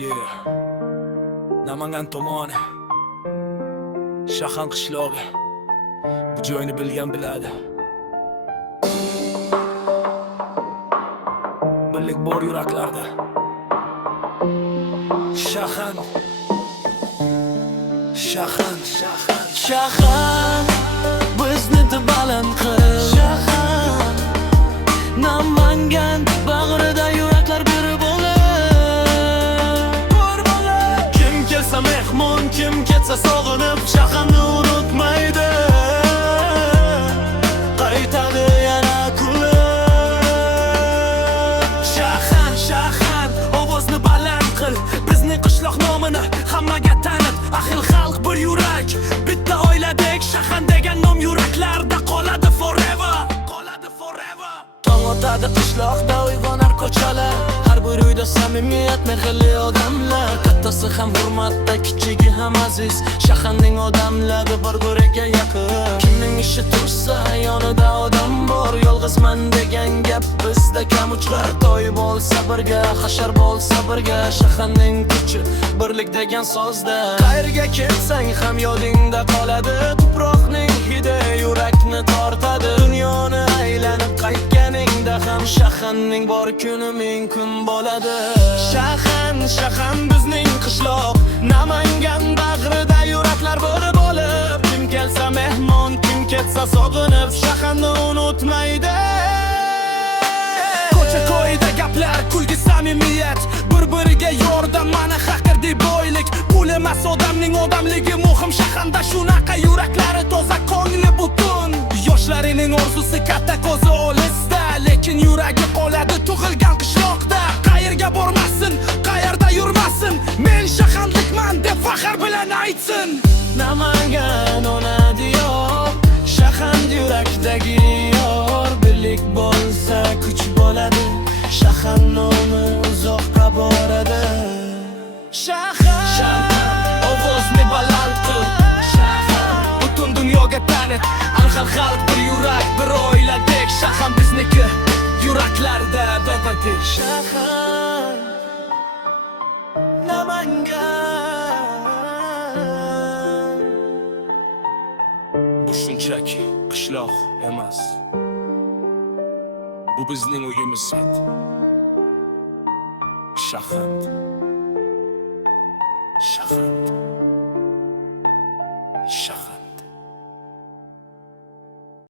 Yeah. Namangan tomoni Shahan qishlog'i. Bu joyni bilgan biladi. Birlik bor yuraklarda. Shahan bizni baland qil. Shahan Namangan bag'rida yuraklar bir bo'lib. Kim kelsa mehmon, kim ketsa sog'inib, Shahanni unutmaydi. Qaytadi yana kulib. Shahan ovozni baland qil. Bizning qishloq nomini hammaga tanit. Ahil xalq bir yurak, bitta oiladek. Shahan degan nom yuraklarda qoladi forever. Tong otadi qishloqda, uyg'onar ko'chalar. Har bir uyda samimiyat, mehrli odamlar. Kattasi ham hurmatda, kichigi ham aziz. Shahanning odamlari bir-biriga yaqin. Kimning ishi tursa, yonida odam bor. Yolg'izman degan gap bizda kam uchrar. To'y bo'lsa birga, hashar bo'lsa birga. Shahanning kuchi birlik degan so'zda. Qayerga kelsang ham yodingda qoladi. Tuproqning hidi yurakni tortadi. Dunyoni aylanib qaytganingda ham Shahanning bor kuni ming kun bo'ladi. Shahan bizning qishloq, Namangan bag'rida yuraklar bir bo'lib. Kim kelsa mehmon, kim ketsa sog'inib, Shahanni unutmaydi. Ko'cha-ko'yda gaplar, kulgi, samimiyat, bir-biriga yordam, mana haqirdi boylik. Pul emas odamning odamligi muhim. Shahanda shunaqa yuraklari toza, ko'ngli butun. Yoshlarining orzusi katta, ko'zi olisda, lekin yuragi qoladi tug'ilgan qishloqda. Qayerga bormasin, qayerda yurmasin, men shahanlikman deb faxr bilan aytsin. Namangan ona diyor, Shahan yurakdagi yor. Birlik bo'lsa kuch bo'ladi, Shahan nomi uzoqqa boradi. Shahan ovozni baland qil. Butun dunyoga tanit. Ahil xalq bir yurak, bir oiladek. Shahan bizniki, yuraklarda bebek. Shahan Namangan. Bu shunchaki qishloq emas, bu bizning uyimiz. Shahan